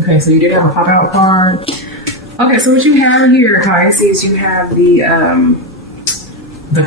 Okay, so you did have a pop out card. Okay, so what you have here, Pisces, you have the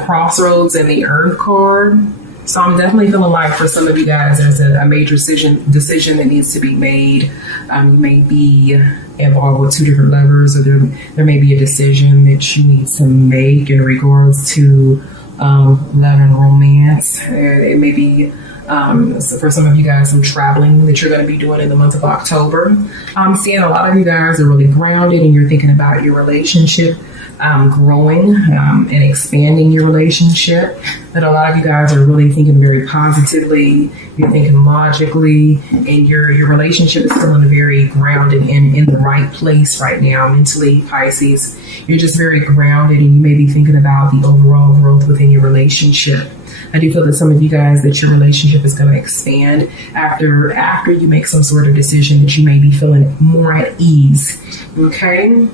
crossroads and the earth card. So I'm definitely feeling like for some of you guys, there's a major decision that needs to be made. You may be involved with two different lovers, or there may be a decision that you need to make in regards to love and romance. It may be so for some of you guys, some traveling that you're going to be doing in the month of October. I'm seeing a lot of you guys are really grounded and you're thinking about your relationship growing and expanding your relationship. That a lot of you guys are really thinking very positively. You're thinking logically, and your relationship is feeling very grounded and in the right place right now mentally, Pisces. You're just very grounded, and you may be thinking about the overall growth within your relationship. I do feel that some of you guys, that your relationship is going to expand after you make some sort of decision, that you may be feeling more at ease. Okay.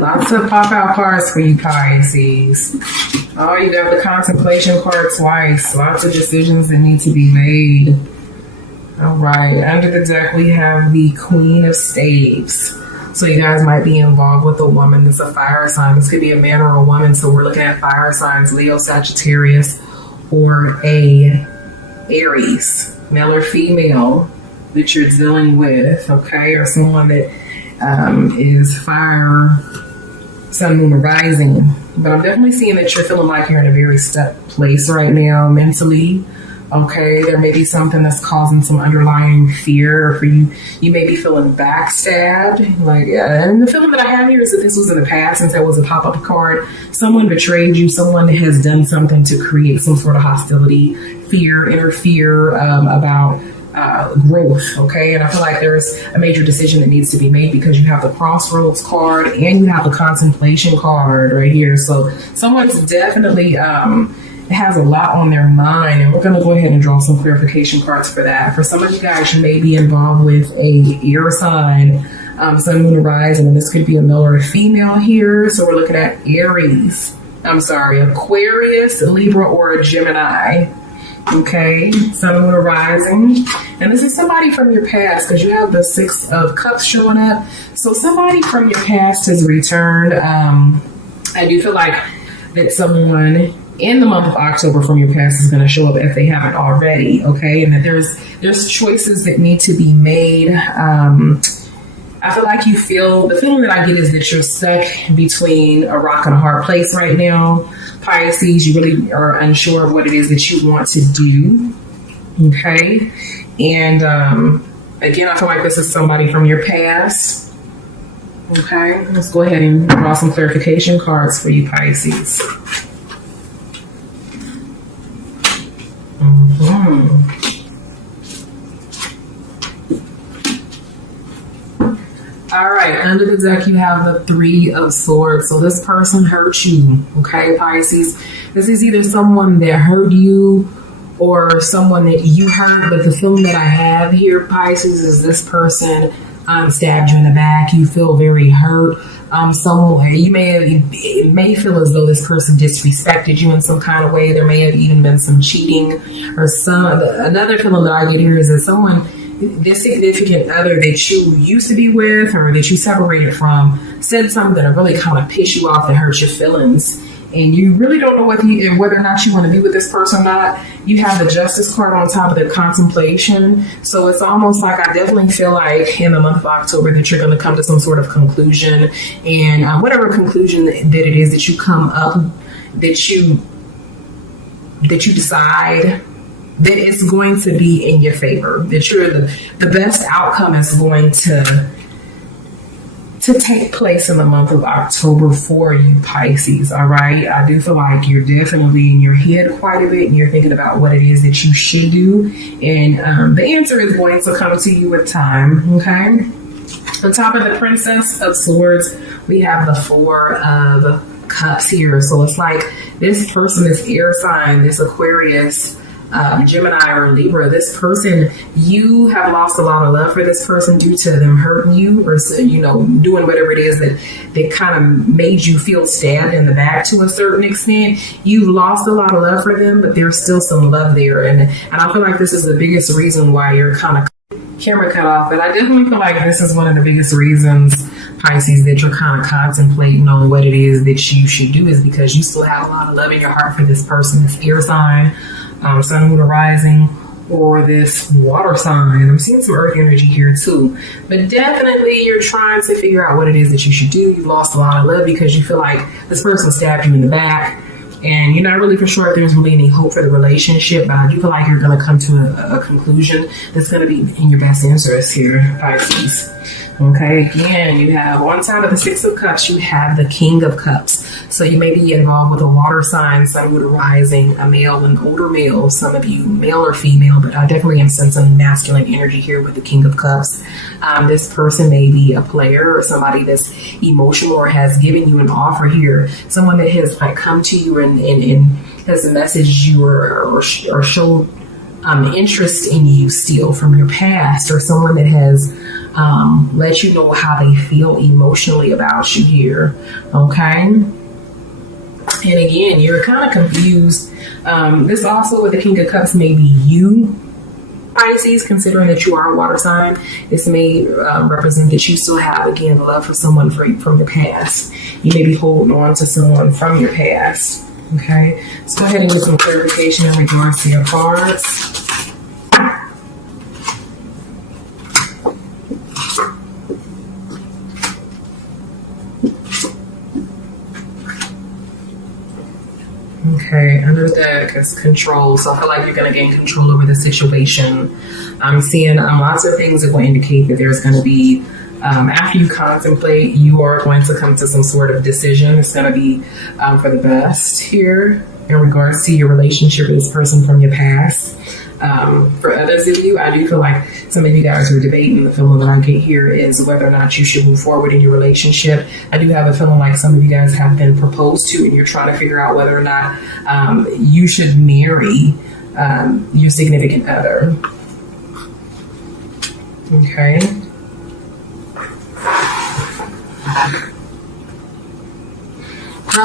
Lots of pop-out cards for you, Pisces. Oh, you got the contemplation card twice. Lots of decisions that need to be made. All right. Under the deck, we have the Queen of Staves. So you guys might be involved with a woman that's a fire sign. This could be a man or a woman. So we're looking at fire signs, Leo, Sagittarius, or a Aries, male or female, that you're dealing with, okay? Or someone that is fire, sun, moon, or rising. But I'm definitely seeing that you're feeling like you're in a very stuck place right now mentally. Okay, there may be something that's causing some underlying fear, or for you, you may be feeling backstabbed. Like, yeah, and the feeling that I have here is that this was in the past, since that was a pop-up card. Someone betrayed you. Someone has done something to create some sort of hostility, fear, inner fear about growth. Okay, and I feel like there's a major decision that needs to be made, because you have the Crossroads card and you have the Contemplation card right here. So someone's definitely has a lot on their mind, and we're going to go ahead and draw some clarification cards for that. For some of you guys, you may be involved with a air sign, sun, moon, rising, and this could be a male or a female here. So we're looking at Aquarius, Libra, or a Gemini. Okay, sun, moon, rising. And this is somebody from your past, because you have the Six of Cups showing up. So somebody from your past has returned. I do feel like that someone in the month of October from your past is going to show up if they haven't already. Okay, and that there's choices that need to be made. I feel like the feeling that I get is that you're stuck between a rock and a hard place right now, Pisces. You really are unsure of what it is that you want to do. Okay, and again, I feel like this is somebody from your past. Okay, let's go ahead and draw some clarification cards for you, Pisces. All right, under the deck, you have the Three of Swords. So this person hurt you, okay, Pisces? This is either someone that hurt you or someone that you hurt, but the feeling that I have here, Pisces, is this person stabbed you in the back. You feel very hurt. Somewhere it may feel as though this person disrespected you in some kind of way. There may have even been some cheating, or another feeling that I get here is that someone, this significant other that you used to be with or that you separated from, said something that really kind of pissed you off, that hurt your feelings, and you really don't know whether or not you want to be with this person or not. You have the Justice card on top of the Contemplation. So it's almost like, I definitely feel like in the month of October that you're going to come to some sort of conclusion, and whatever conclusion that it is that you come up, that you decide that it's going to be in your favor, that you're the best outcome is going to take place in the month of October for you, Pisces. All right, I do feel like you're definitely in your head quite a bit, and you're thinking about what it is that you should do, and the answer is going to come to you with time. Okay, on top of the Princess of Swords, we have the Four of Cups here. So it's like this person, this air sign, this Aquarius, Gemini or Libra, this person, you have lost a lot of love for this person due to them hurting you, or doing whatever it is that kind of made you feel stabbed in the back to a certain extent. You've lost a lot of love for them, but there's still some love there, and I feel like this is the biggest reason why you're kind of camera cut off. But I definitely feel like this is one of the biggest reasons, Pisces, that you're kind of contemplating on what it is that you should do, is because you still have a lot of love in your heart for this person, this air sign, sun, moon, or rising, or this water sign. I'm seeing some earth energy here too, but definitely you're trying to figure out what it is that you should do. You've lost a lot of love because you feel like this person stabbed you in the back, and you're not really for sure if there's really any hope for the relationship, but I do feel like you're going to come to a conclusion that's going to be in your best interest here, Pisces. Okay, again, you have on side of the Six of Cups, you have the King of Cups. So you may be involved with a water sign, sun, moon, rising, a male, an older male, some of you, male or female, but I definitely am sensing masculine energy here with the King of Cups. This person may be a player or somebody that's emotional or has given you an offer here. Someone that has come to you and has messaged you or showed interest in you still from your past, or someone that has let you know how they feel emotionally about you here. Okay, and again, you're kind of confused. This also with the King of Cups may be you, Pisces, considering that you are a water sign. This may represent that you still have, again, love for someone from your past. You may be holding on to someone from your past. Okay, let's go ahead and get some clarification in regards to your cards. Okay, under the deck is control. So I feel like you're going to gain control over the situation. I'm seeing lots of things that will indicate that there's going to be, after you contemplate, you are going to come to some sort of decision. It's going to be for the best here in regards to your relationship with this person from your past. For others of you, I do feel like some of you guys are debating. The feeling that I get here is whether or not you should move forward in your relationship. I do have a feeling like some of you guys have been proposed to, and you're trying to figure out whether or not you should marry your significant other. Okay.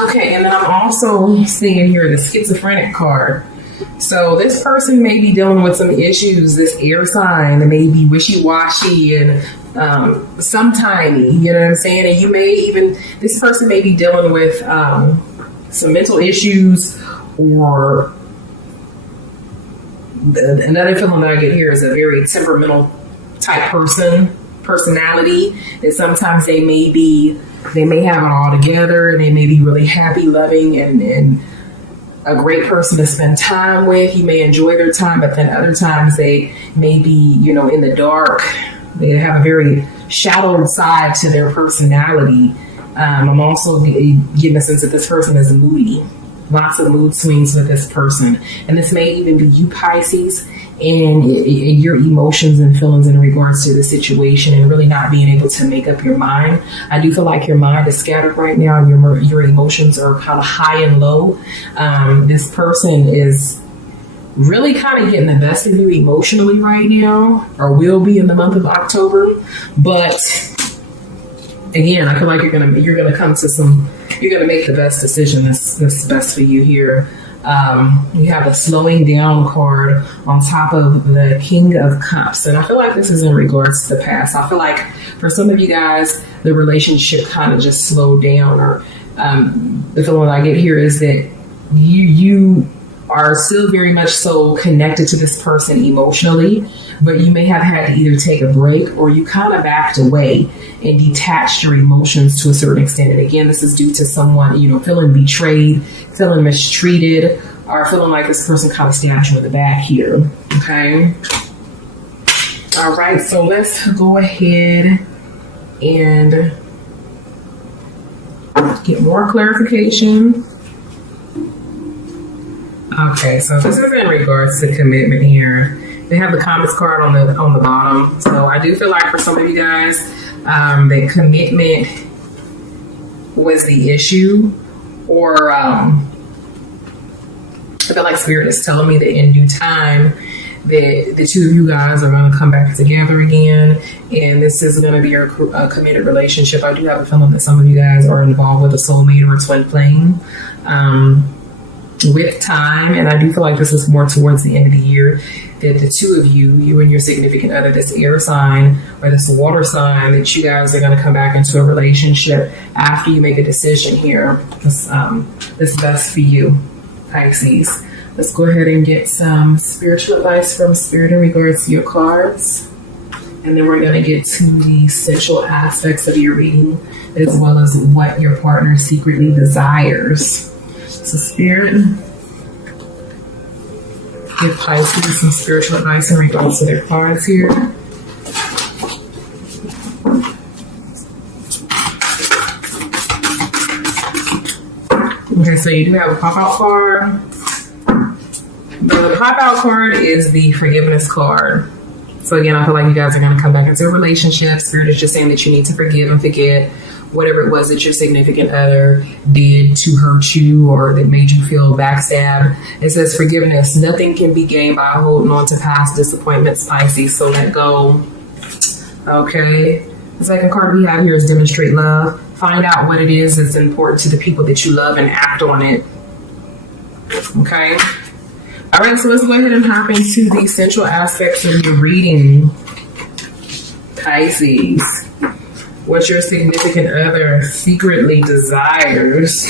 Okay, and then I'm also seeing here the schizophrenic card. So this person may be dealing with some issues, this air sign, that may be wishy-washy and sometimey, you know what I'm saying? And you may even, this person may be dealing with some mental issues, or another feeling that I get here is a very temperamental type personality, that sometimes they may have it all together, and they may be really happy, loving, and a great person to spend time with. You may enjoy their time, but then other times they may be, in the dark. They have a very shadowed side to their personality. I'm also getting a sense that this person is moody. Lots of mood swings with this person. And this may even be you, Pisces, and your emotions and feelings in regards to the situation, and really not being able to make up your mind. I do feel like your mind is scattered right now, and your emotions are kind of high and low. This person is really kind of getting the best of you emotionally right now, or will be in the month of October. But again, I feel like you're gonna come to you're gonna make the best decision that's best for you here. You have a slowing down card on top of the King of Cups. And I feel like this is in regards to the past. I feel like for some of you guys, the relationship kind of just slowed down, or the feeling I get here is that you are still very much so connected to this person emotionally, but you may have had to either take a break, or you kind of backed away and detached your emotions to a certain extent. And again, this is due to someone, feeling betrayed, feeling mistreated, or feeling like this person kind of stabbed you in the back here. Okay. All right. So let's go ahead and get more clarification. Okay, so this is in regards to commitment here. They have the comments card on the bottom. So I do feel like for some of you guys, that commitment was the issue, or feel like Spirit is telling me that in due time, that the two of you guys are going to come back together again, and this is going to be a committed relationship. I do have a feeling that some of you guys are involved with a soulmate or a twin flame with time, and I do feel like this is more towards the end of the year, that the two of you, you and your significant other, this air sign or this water sign, that you guys are going to come back into a relationship after you make a decision here. This best for you, Pisces. Let's go ahead and get some spiritual advice from Spirit in regards to your cards. And then we're going to get to the essential aspects of your reading, as well as what your partner secretly desires. So Spirit, give Pisces some spiritual advice in regards to their cards here. Okay, so you do have a pop-out card. The pop-out card is the forgiveness card. So again, I feel like you guys are going to come back into a relationship. Spirit is just saying that you need to forgive and forget whatever it was that your significant other did to hurt you or that made you feel backstabbed. It says forgiveness. Nothing can be gained by holding on to past disappointments, Pisces. So let go. Okay. The second card we have here is demonstrate love. Find out what it is that's important to the people that you love and act on it. Okay. All right, so let's go ahead and hop into the essential aspects of your reading, Pisces. What your significant other secretly desires.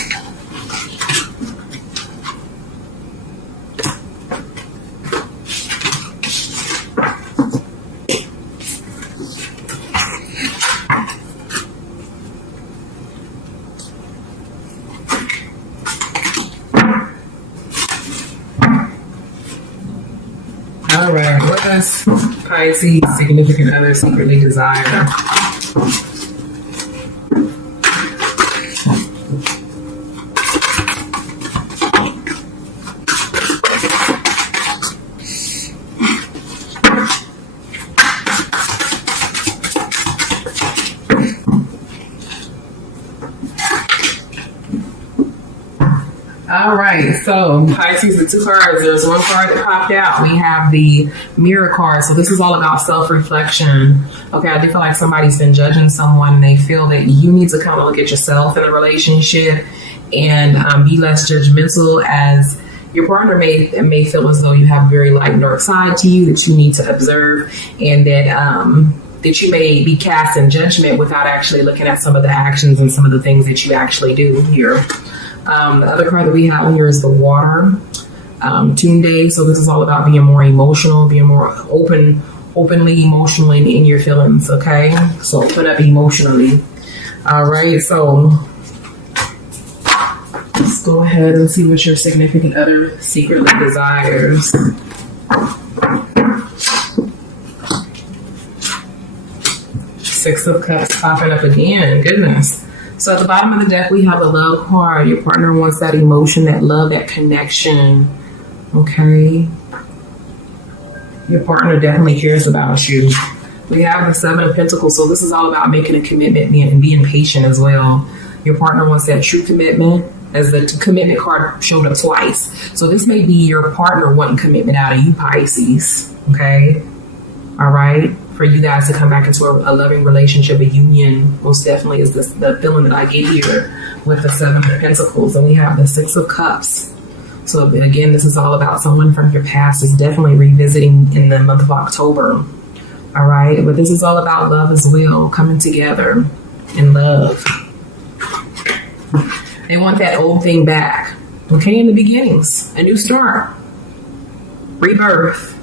All right, what does Pisces significant other secretly desire? All right, so Pisces, the two cards, there's one card that popped out. We have the mirror card. So this is all about self-reflection. Okay, I do feel like somebody's been judging someone and they feel that you need to kind of look at yourself in a relationship and be less judgmental, as your partner may feel as though you have a very light dark side to you that you need to observe, and that you may be cast in judgment without actually looking at some of the actions and some of the things that you actually do here. The other card that we have here is the water, Tunde. So this is all about being more emotional, being more openly emotional in your feelings. Okay, so open up emotionally. All right, so let's go ahead and see what your significant other secretly desires. Six of Cups popping up again. Goodness. So at the bottom of the deck, we have the love card. Your partner wants that emotion, that love, that connection. Okay. Your partner definitely cares about you. We have the Seven of Pentacles. So this is all about making a commitment and being patient as well. Your partner wants that true commitment, as the commitment card showed up twice. So this may be your partner wanting commitment out of you, Pisces. Okay. All right. For you guys to come back into a loving relationship, a union, most definitely is the feeling that I get here with the Seven of Pentacles. And we have the Six of Cups. So again, this is all about someone from your past is definitely revisiting in the month of October. All right. But this is all about love as well, coming together in love. They want that old thing back. Okay. In the beginnings, a new start, rebirth,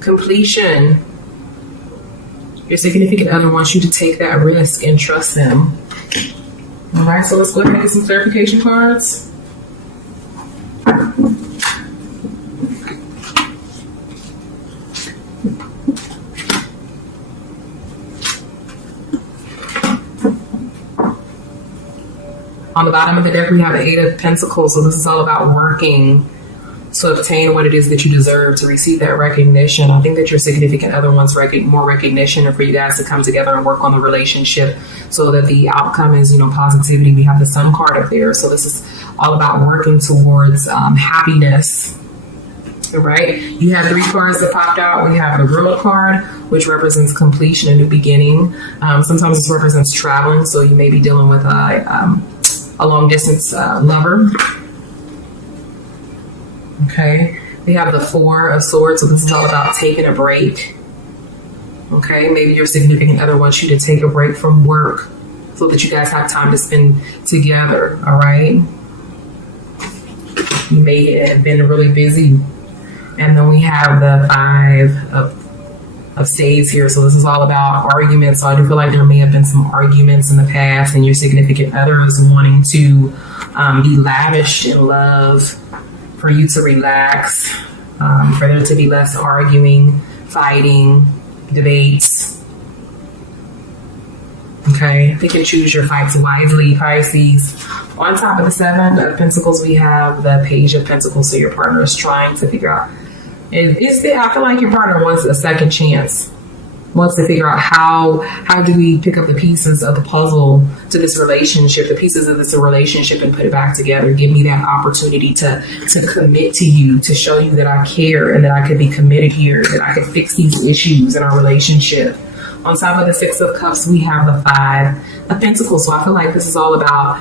completion. Your significant other wants you to take that risk and trust them. All right, so let's go ahead and get some clarification cards. On the bottom of the deck, we have the Eight of Pentacles. So this is all about working to obtain what it is that you deserve, to receive that recognition. I think that your significant other wants more recognition, and for you guys to come together and work on the relationship so that the outcome is, positivity. We have the Sun card up there. So this is all about working towards happiness. All right. You have 3 cards that popped out. We have the World card, which represents completion, a new beginning. Sometimes this represents traveling. So you may be dealing with a long distance lover. Okay, we have the 4 of Swords, so this is all about taking a break. Okay, maybe your significant other wants you to take a break from work so that you guys have time to spend together, all right? You may have been really busy. And then we have the 5 of Spades here, so this is all about arguments. So I do feel like there may have been some arguments in the past, and your significant other is wanting to be lavished in love, for you to relax, for there to be less arguing, fighting, debates. Okay, pick and choose your fights wisely, Pisces. On top of the 7 of Pentacles, we have the Page of Pentacles. So your partner is trying to figure out, I feel like your partner wants a second chance, wants to figure out how do we pick up the pieces of the puzzle to this relationship, the pieces of this relationship, and put it back together. Give me that opportunity to commit to you, to show you that I care and that I could be committed here, that I could fix these issues in our relationship. On top of the 6 of Cups, we have the 5 of Pentacles. So I feel like this is all about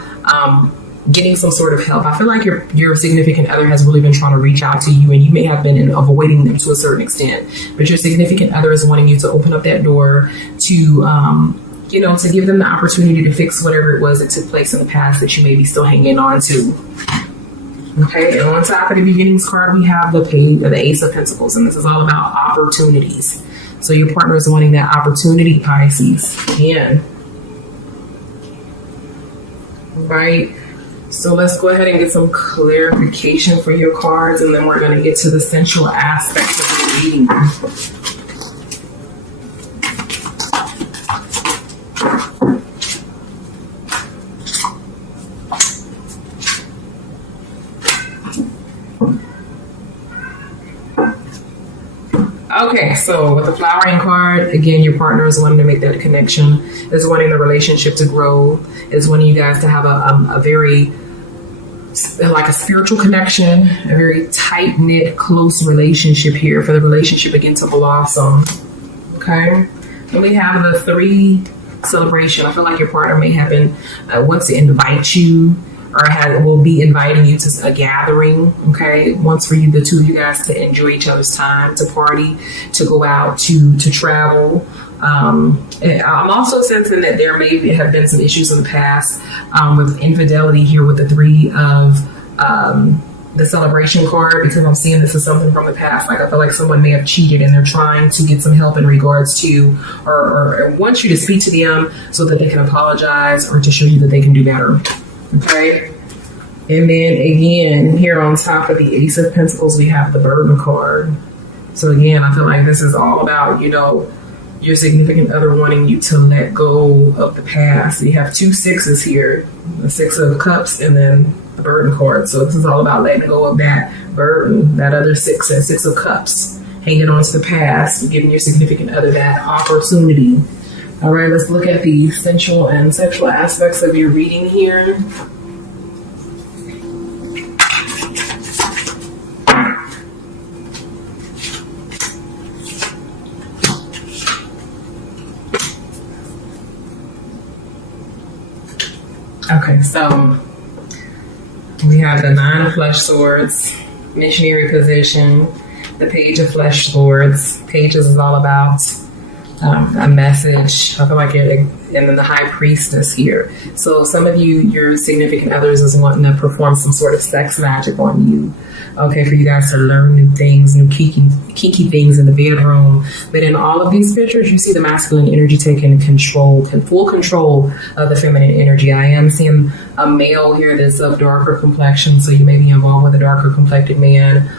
getting some sort of help. I feel like your significant other has really been trying to reach out to you, and you may have been avoiding them to a certain extent, but your significant other is wanting you to open up that door to to give them the opportunity to fix whatever it was that took place in the past that you may be still hanging on to. Okay, and on top of the Beginnings card, we have the Ace of Pentacles, and this is all about opportunities. So your partner is wanting that opportunity, Pisces. Again. Right. So let's go ahead and get some clarification for your cards, and then we're going to get to the sensual aspects of the reading. Okay, so with the Flowering card, again, your partner is wanting to make that connection, is wanting the relationship to grow, is wanting you guys to have a very, like a spiritual connection, a very tight-knit, close relationship here for the relationship again to blossom. Okay, and we have the 3 celebration. I feel like your partner may have been wants to invite you, or will be inviting you to a gathering, okay? Wants for you, the 2 of you guys, to enjoy each other's time, to party, to go out, to travel. I'm also sensing that there may have been some issues in the past with infidelity here with the 3 of the celebration card, because I'm seeing this as something from the past. Like I feel like someone may have cheated and they're trying to get some help in regards to, or want you to speak to them so that they can apologize or to show you that they can do better. Okay, and then again, here on top of the Ace of Pentacles, we have the Burden card. So again, I feel like this is all about, your significant other wanting you to let go of the past. You have 2 6s here, the 6 of Cups and then the Burden card. So this is all about letting go of that burden, that other 6, that 6 of Cups, hanging on to the past, giving your significant other that opportunity. All right, let's look at the sensual and sexual aspects of your reading here. Okay, so we have the 9 of Flesh Swords, missionary position, the Page of Flesh Swords. Pages is all about a message. I feel like and then the High Priestess here. So some of you, your significant others is wanting to perform some sort of sex magic on you. Okay, for you guys to learn new things, new kinky things in the bedroom. But in all of these pictures, you see the masculine energy taking full control of the feminine energy. I am seeing a male here that's of darker complexion, so you may be involved with a darker complected man,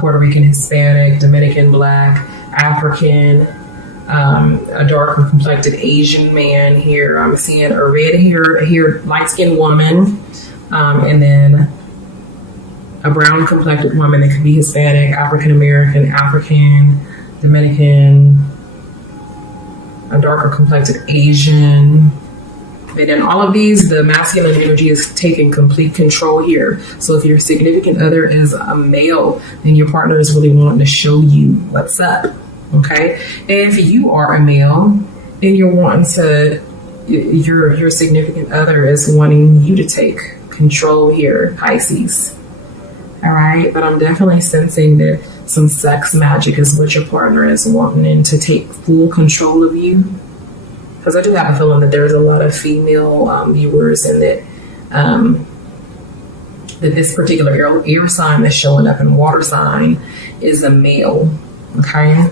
Puerto Rican, Hispanic, Dominican, Black, African, a darker complected Asian man here. I'm seeing a red-haired, light-skinned woman, and then a brown complected woman. That could be Hispanic, African American, African, Dominican, a darker complected Asian. And in all of these, the masculine energy is taking complete control here. So if your significant other is a male, then your partner is really wanting to show you what's up. Okay. If you are a male and you're wanting to, your significant other is wanting you to take control here, Pisces. All right. But I'm definitely sensing that some sex magic is what your partner is wanting to take full control of you. Because I do have a feeling that there's a lot of female viewers, and that that this particular air sign that's showing up in water sign is a male. Okay.